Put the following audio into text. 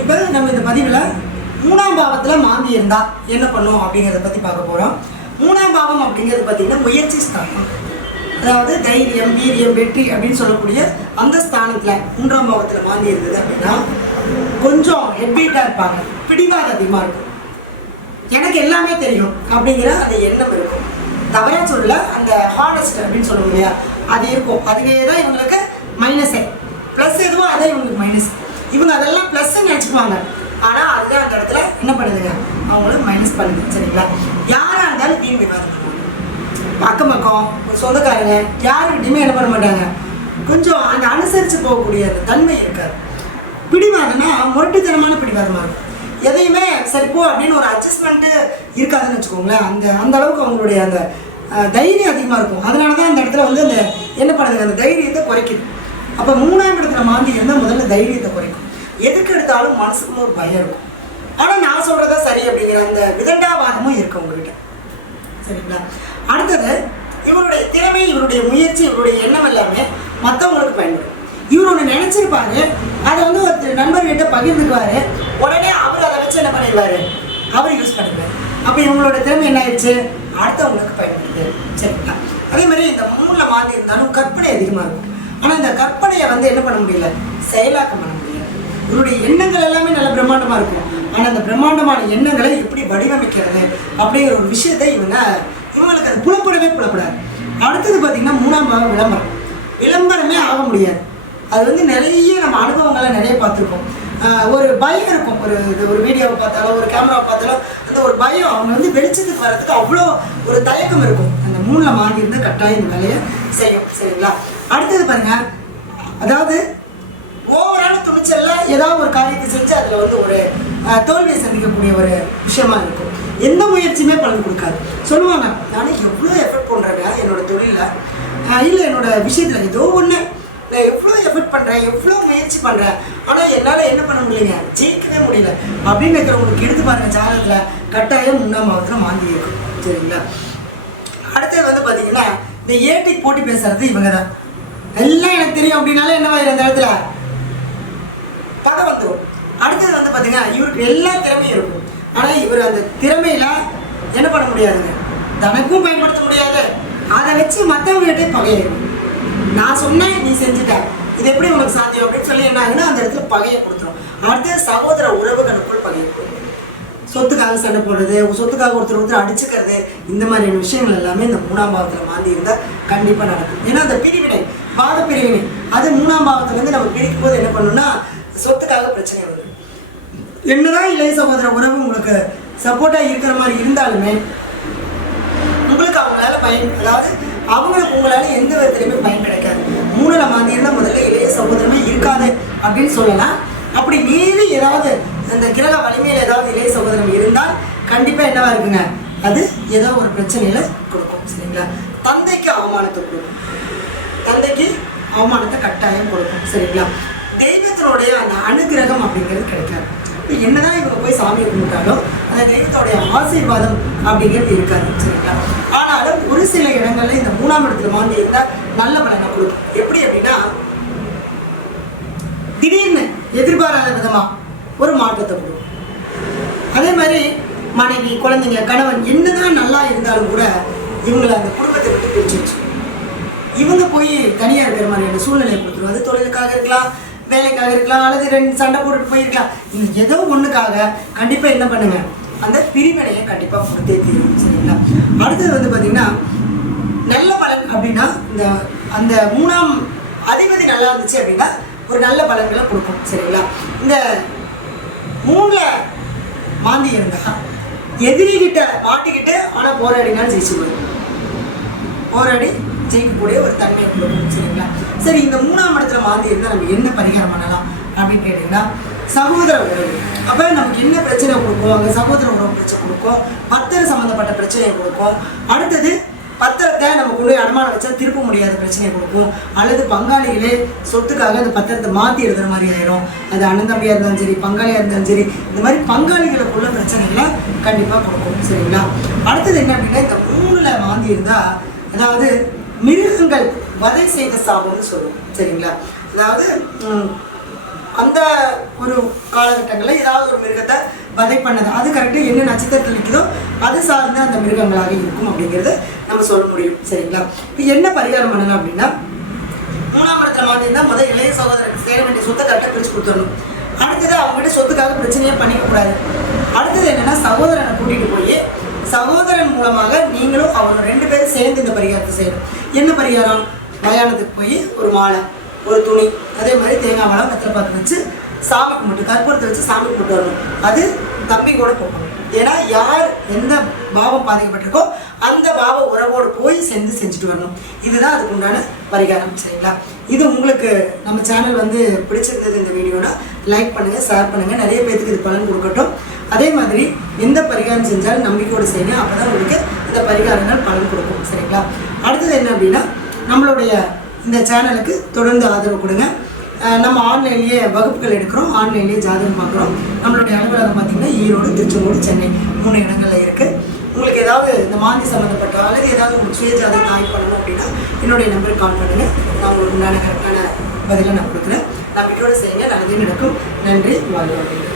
இப்போ நம்ம இந்த பதிவில் மூணாம் பாவத்தில் மாந்தி இருந்தால் என்ன பண்ணும் அப்படிங்கிறத பற்றி பார்க்க போகிறோம் மூணாம் பாவம் அப்படிங்கிறது பார்த்தீங்கன்னா முயற்சி ஸ்தானம். அதாவது தைரியம் வீரியம் வெற்றி அப்படின்னு சொல்லக்கூடிய அந்த ஸ்தானத்தில் மூன்றாம் பாவத்தில் மாந்தி இருந்தது அப்படின்னா கொஞ்சம் ஹெட்பீட்டாக இருப்பாங்க. பிடிவாத அதிகமாக இருக்கும். எனக்கு எல்லாமே தெரியும் அப்படிங்கிற அந்த எண்ணம் இருக்கும். தவறா சொல்ல அந்த ஹானஸ்ட் அப்படின்னு சொல்லுவோம் இல்லையா? அது இருக்கும். அதுவே தான் இவங்களுக்கு மைனஸே ப்ளஸ் எதுவும் அதே இவங்களுக்கு மைனஸ் இவங்க அதெல்லாம் ப்ளஸ் நினச்சிக்குவாங்க. ஆனால் அதுதான் அந்த இடத்துல என்ன பண்ணுதுங்க? அவங்களும் மைனஸ் பண்ணுது. சரிங்களா? யாராக இருந்தாலும் வீண் விவாதம் அக்கம் பக்கம் ஒரு சொந்தக்காரங்க யாருக்கிட்டையுமே என்ன பண்ண மாட்டாங்க. கொஞ்சம் அந்த அனுசரித்து போகக்கூடிய அந்த தன்மை இருக்காது. பிடிவாதம்னா முரட்டுத்தனமான பிடிவாதமாக இருக்கும். எதையுமே சரி போ அப்படின்னு ஒரு அட்ஜஸ்ட்மெண்ட்டு இருக்காதுன்னு வச்சுக்கோங்களேன். அந்த அந்த அளவுக்கு அவங்களுடைய அந்த தைரியம் அதிகமாக இருக்கும். அதனால தான் அந்த இடத்துல வந்து அந்த என்ன பண்ணுதுங்க? அந்த தைரியத்தை குறைக்குது. அப்போ மூணாம் இடத்துல மாந்தி இருந்தால் முதல்ல தைரியத்தை குறைக்கும். எதுக்கு எடுத்தாலும் மனசுக்கும் ஒரு பயம் இருக்கும். ஆனால் நான் சொல்கிறதா சரி அப்படிங்கிற அந்த விதண்டாவாதமும் இருக்கு உங்ககிட்ட. சரிங்களா? அடுத்தது இவருடைய திறமை இவருடைய முயற்சி இவருடைய எண்ணம் எல்லாமே மற்றவங்களுக்கு பயன்படும். இவர் ஒன்று நினச்சிருப்பாரு அதை வந்து ஒரு நண்பர்கிட்ட பகிர்ந்துக்குவார். உடனே அவர் அதை வச்சு என்ன பண்ணிடுவாரு? அவர் யூஸ் பண்ணிடுவார். அப்போ இவங்களோட திறமை என்ன ஆயிடுச்சு? அடுத்தவங்களுக்கு பயன்படுது. சரிங்களா? அதே மாதிரி இந்த மூணில் மாறி இருந்தாலும் கற்பனை அதிகமாக இருக்கும். ஆனால் இந்த கற்பனையை வந்து என்ன பண்ண முடியல? செயலாக்கம் பண்ண இவருடைய எண்ணங்கள் எல்லாமே நல்ல பிரம்மாண்டமாக இருக்கும். ஆனால் அந்த பிரம்மாண்டமான எண்ணங்களை எப்படி வடிவமைக்கிறது அப்படிங்கிற ஒரு விஷயத்தை இவங்க இவங்களுக்கு அது புலப்படவே புலப்படாது. அடுத்தது பார்த்திங்கன்னா மூணாம் விளம்பரம். விளம்பரமே ஆக முடியாது. அது வந்து நிறைய நம்ம அனுபவங்களை நிறைய பார்த்துருக்கோம் ஒரு பயம் இருக்கும். ஒரு இது ஒரு வீடியோவை பார்த்தாலும் ஒரு கேமராவை பார்த்தாலும் அந்த ஒரு பயம் அவங்க வந்து வெளிச்சத்துக்கு வர்றதுக்கு அவ்வளோ ஒரு தயக்கம் இருக்கும். அந்த மூணில் மாறி இருந்து கட்டாயம் இந்த வேலையை செய்யும். சரிங்களா? அடுத்தது பாருங்க. அதாவது ஏதாவது ஒரு காரியத்தை செஞ்சு அதில் வந்து ஒரு தோல்வியை சந்திக்கக்கூடிய ஒரு விஷயமா இருக்கும். எந்த முயற்சியுமே பலன் கொடுக்காது. சொல்லுவாங்க நானும் எவ்வளோ எஃபர்ட் பண்ணுறேங்க என்னோட தொழிலில். இல்லை என்னோட விஷயத்தில் ஏதோ ஒன்று நான் எவ்வளோ எஃபர்ட் பண்ணுறேன் எவ்வளோ முயற்சி பண்ணுறேன் ஆனால் என்னால் என்ன பண்ண முடியலைங்க? ஜெயிக்கவே முடியல. அப்படின்னு இருக்கிறவங்களுக்கு எடுத்து பாருங்க ஜாதகத்தில் கட்டாயம் முன்னாம் மாவட்டத்தில் மாந்தி இருக்கும் சரிங்களா? அடுத்தது வந்து பார்த்தீங்கன்னா இந்த ஏட்டி போட்டி பேசுறது இவங்க தான் எல்லாம் எனக்கு தெரியும் அப்படின்னாலே என்னவா இந்த இடத்துல? பகை வந்துடும் அடுத்தது வந்து பார்த்தீங்கன்னா இவருக்கு எல்லா திறமையும் இருக்கும். ஆனால் இவர் அந்த திறமையில என்ன பண்ண முடியாதுங்க? தனக்கும் பயன்படுத்த முடியாது. அதை வச்சு மற்றவங்ககிட்டே பகையாயிரும் நான் சொன்னேன் நீ செஞ்சுட்ட. இது எப்படி உனக்கு சாத்தியம்? அப்படின்னு சொல்லி என்ன ஆகுதுன்னா அந்த இடத்துல பகையை கொடுத்துரும். அடுத்தது சகோதர உறவுகளுக்குள் பகையை கொடுக்கும். சொத்துக்காக சண்டை போடுறது சொத்துக்காக ஒருத்தர் ஒருத்தர் அடிச்சுக்கிறது இந்த மாதிரியான விஷயங்கள் எல்லாமே இந்த மூணாம் பாவத்தில் மாந்தி இருந்தால் கண்டிப்பாக நடக்கும். ஏன்னா அந்த பிரிவினை பாவ பிரிவினை அது மூணாம் பாவத்துலேருந்து நம்ம பிரிக்கும் போது என்ன பண்ணணும்னா சொத்துக்காக பிரச்சனை வருது. என்னதான் இளைய சகோதர உறவு உங்களுக்கு சப்போர்ட்டாக இருக்கிற மாதிரி இருந்தாலுமே உங்களுக்கு அவங்களால பயன் அதாவது அவங்களுக்கு உங்களால எந்த விதத்துலையுமே பயன் கிடைக்காது. மூணில் மாந்தி இருந்தால் முதல்ல இளைய சகோதரமே இருக்காது அப்படின்னு சொல்லலாம். அப்படி மீறி ஏதாவது அந்த கிரக வலிமையில் ஏதாவது இளைய சகோதரம் இருந்தால் கண்டிப்பாக என்னவா இருக்குங்க? அது ஏதோ ஒரு பிரச்சனையில கொடுக்கும் சரிங்களா? தந்தைக்கு அவமானத்தை கொடுக்கும். தந்தைக்கு அவமானத்தை கட்டாயம் கொடுக்கும் சரிங்களா? தெய்வத்தினுடைய அந்த அனுகிரகம் அப்படிங்கிறது கிடைக்காது. இப்போ என்னதான் இவங்க போய் சாமி கும்பிட்டாலும் அந்த தெய்வத்தோடைய ஆசீர்வாதம் அப்படிங்கிறது இருக்காது சரிங்களா? ஆனாலும் ஒரு சில இடங்கள்ல இந்த மூணாம் இடத்துல மாந்தி இருந்தால் நல்ல பலனை கொடுக்கும். எப்படி அப்படின்னா திடீர்னு எதிர்பாராத விதமா ஒரு மாற்றத்தை கொடுக்கும். அதே மாதிரி மனைவி குழந்தைங்க கணவன் என்னதான் நல்லா இருந்தாலும் கூட இவங்களை அந்த குடும்பத்தை விட்டு பிரிச்சு வச்சு இவங்க போய் தனியாக இருக்கிற மாதிரியான சூழ்நிலையை கொடுத்துரும். அது தொழிலுக்காக இருக்கலாம் வேலைக்காக இருக்கலாம் அல்லது ரெண்டு சண்டை போட்டுட்டு போயிருக்கலாம். இது ஏதோ ஒன்றுக்காக கண்டிப்பாக என்ன பண்ணுங்க? அந்த பிரிவினையை கண்டிப்பாக கொடுத்தே தீரும் சரிங்களா? அடுத்தது வந்து பார்த்தீங்கன்னா நல்ல பலன் அப்படின்னா இந்த அந்த மூணாம் அதிபதி நல்லா இருந்துச்சு அப்படின்னா ஒரு நல்ல பலன்களை கொடுக்கும் சரிங்களா? இந்த மூணில் மாந்தி இருந்தா எதிரிகிட்ட மாட்டிக்கிட்டு ஆனால் போராடினாலும் ஜெயிச்சுடுவாங்க போராடி ஜெயிக்கக்கூடிய ஒரு தன்மை உங்களுக்கு சரிங்களா சரி இந்த மூணாம் இடத்துல மாந்தி இருந்தால் நம்ம என்ன பரிகாரம் பண்ணலாம் அப்படின்னு கேட்டிங்கன்னா சகோதர உறவு. அப்போ நமக்கு என்ன பிரச்சனை கொடுக்கும்? அங்கே சகோதர உறவு பிரச்சனை கொடுக்கும். பத்திரம் சம்மந்தப்பட்ட பிரச்சனையை கொடுக்கும். அடுத்தது பத்திரத்தை நம்ம கொண்டு போய் அடமானம் வச்சா திருப்ப முடியாத பிரச்சனையை கொடுக்கும். அல்லது பங்காளிகளே சொத்துக்காக அந்த பத்திரத்தை மாற்றி எழுதுற மாதிரி ஆயிரும். அது அண்ணந்தம்பியாக இருந்தாலும் சரி பங்காளியாக இருந்தாலும் சரி இந்த மாதிரி பங்காளிகளுக்குள்ள பிரச்சனைகளை கண்டிப்பாக கொடுக்கும். சரிங்களா? அடுத்தது என்ன அப்படின்னா இந்த மூணில் மாந்தி இருந்தால் அதாவது மிருகங்கள் வதை செய்த சாபம்னு சொல்லுவோம். சரிங்களா? அதாவது அந்த ஒரு காலகட்டங்களில் ஏதாவது ஒரு மிருகத்தை வதை பண்ணது. அது கரெக்டாக என்ன நட்சத்திரத்தில் நிற்குதோ அது சார்ந்த அந்த மிருகங்களாக இருக்கும் அப்படிங்கிறத நம்ம சொல்ல முடியும். சரிங்களா? இப்போ என்ன பரிகாரம் பண்ணலாம் அப்படின்னா மூணாம் இடத்துல மாட்டிருந்தால் முதல் இளைய சகோதரருக்கு சேர வேண்டிய சொத்தை கரெக்டாக பிரித்து கொடுத்துடணும். அடுத்தது அவங்ககிட்ட சொத்துக்காக பிரச்சனையே பண்ணிக்க கூடாது அடுத்தது என்னன்னா சகோதரனை கூட்டிகிட்டு போய் சகோதரன் மூலமாக நீங்களும் அவரும் ரெண்டு பேரும் சேர்ந்து இந்த பரிகாரத்தை செய்யணும். என்ன பரிகாரம்? மயானத்துக்கு போய் ஒரு மாலை ஒரு துணி அதே மாதிரி தேங்காய் மலம் கத்திர பார்த்து வச்சு சாமி கும்பிட்டு கற்பூரத்தை வச்சு சாமி கும்பிட்டு வரணும். அது தப்பி கூட போகணும். ஏன்னா யார் எந்த பாவம் பாதிக்கப்பட்டிருக்கோ அந்த பாவ உறவோடு போய் சேர்ந்து செஞ்சுட்டு வரணும். இதுதான் அதுக்கு உண்டான பரிகாரம் சரிங்களா? இது உங்களுக்கு நம்ம சேனல் வந்து பிடிச்சிருந்தது இந்த வீடியோனா லைக் பண்ணுங்கள் ஷேர் பண்ணுங்க. நிறைய பேருக்கு இது பலன் கொடுக்கட்டும். அதே மாதிரி எந்த பரிகாரம் செஞ்சாலும் நம்பிக்கையோடு செய்யுங்க. அப்போ தான் உங்களுக்கு இந்த பரிகாரங்கள் பலன் கொடுக்கும். சரிங்களா? அடுத்தது என்ன அப்படின்னா நம்மளுடைய இந்த சேனலுக்கு தொடர்ந்து ஆதரவு கொடுங்க. நம்ம ஆன்லைன்லேயே வகுப்புகள் எடுக்கிறோம். ஆன்லைன்லேயே ஜாதகம் பார்க்குறோம். நம்மளுடைய அலுவலகம் பார்த்திங்கன்னா ஈரோடு திருச்செங்கோடு சென்னை மூணு இடங்களில் இருக்குது உங்களுக்கு ஏதாவது இந்த மாந்தி சம்மந்தப்பட்ட அல்லது ஏதாவது உங்களுக்கு சுய ஜாதகம் ஆய்வு பண்ணணும் அப்படின்னா என்னுடைய நம்பருக்கு கால் பண்ணுங்கள் நான் உங்களுக்கு உண்டான கரெக்டான பதிலை நான் கொடுக்குறேன். நம்பிக்கையோடு செய்யுங்க. நல்லதே நடக்கும். நன்றி. வாழ்க்கை